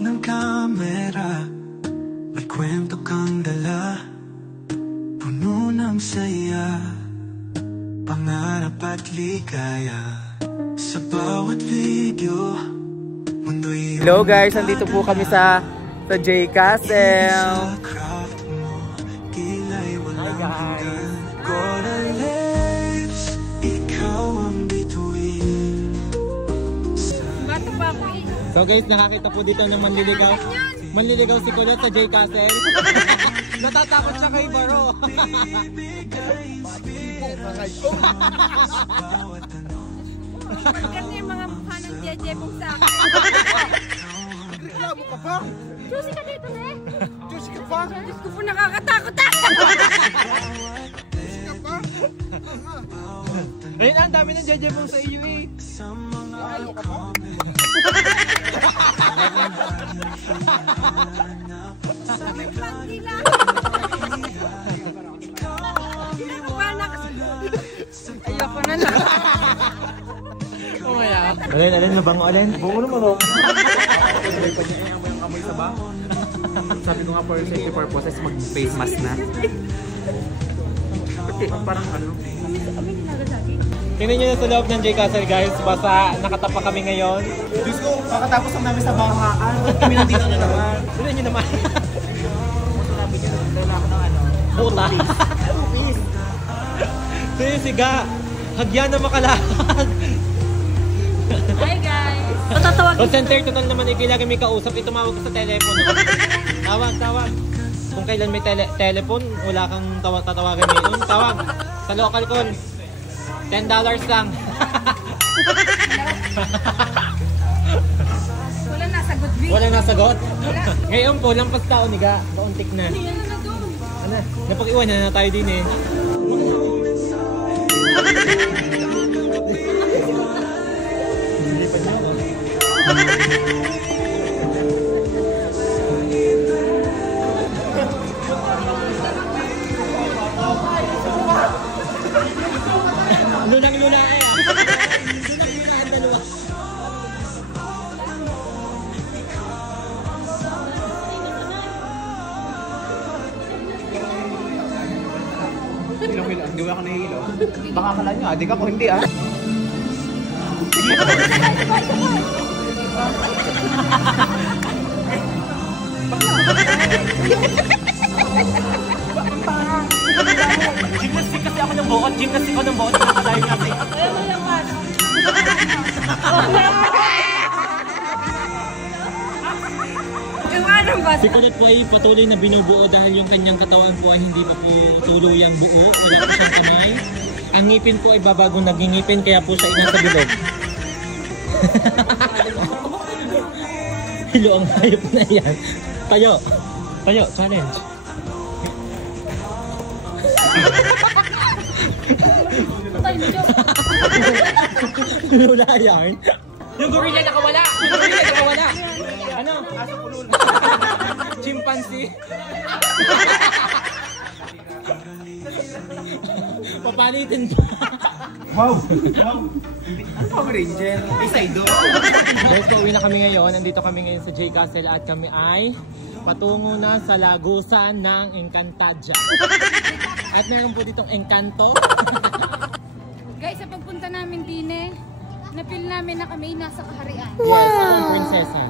likod ng kamera, may kwento kang dala, puno ng saya, pangarap at ligaya. Sa bawat video, mundo'y... Hello guys, nandito po kami sa J Castle. Hi guys. So guys, nakakita po dito ng manliligaw. Manliligaw si Kulot sa J Castle. Natatakot siya kay Baro. Maganda yung mga mukha ng jejebong sa akin. Reklamo ka pa? Juicy ka dito, eh. Juicy ka pa? Diyos ko po, nakakatakot ako. Juicy ka pa? Ayun, ang dami ng jejebong sa iyo eh. Ayaw ka pa? Sabi pang nila. Ayoko na lang. Umaya. Alin, mabango alin? Bungo naman ako. Amoy sa ba? Sabi ko nga for safety purposes, mag-face mask na. Kasi parang ano. Tingnan nyo na sa loob ng J Castle guys, basta nakatapa kami ngayon. Diyos ko, kakatapos lang namin sa bahaan. Kami nandito na naman. Tingnan nyo naman. Sabi nyo, dala ako ng ano. Buta. So yun siga, hagyan na makalakad. Hi guys. Matatawag. Call center total naman eh, kailangan may kausap, itumawag ka sa telepono. Tawag. Kung kailan may telepon, wala kang tatawagan ngayon. Tawag sa local call. $10 lang. Wala nasagot, Vic. Wala nasagot? Wala. Ngayon po, lampas taon niga, kauntik na. Ano na doon? Ano, napag-iwan na tayo din eh. Lunang-lula eh. Lunang-lula ang dalawa. Ilang-ilang, hindi ako nahihilo. Baka akala nyo, adik ako, hindi ah. Gymnastic kasi ako ng buot. Gymnastic ako ng buot. Nakadayo natin. Ayaw mo lang man. Iwanan ba? Si Kulot po ay patuloy na binubuo dahil yung kanyang katawan po ay hindi pa po tuluyang buo. Wala po siyang kamay. Ang ngipin po ay babagong naging ngipin kaya po siya inasa bilog. Hilo ang hayop na yan. Tayo, challenge. Lula yan. Yung gorilla nakawala. Ano? Chimpanzee. Papalitin pa. Wow! Ano Power Ranger? Isay doon. Guys, pauwi na kami ngayon. Nandito kami ngayon sa J Castle at kami ay patungo na sa lagusan ng Encantadia. At meron po ditong Encanto. Guys, sa pagpunta namin din napil namin na kami nasa kaharian. Yes, ang prinsesa.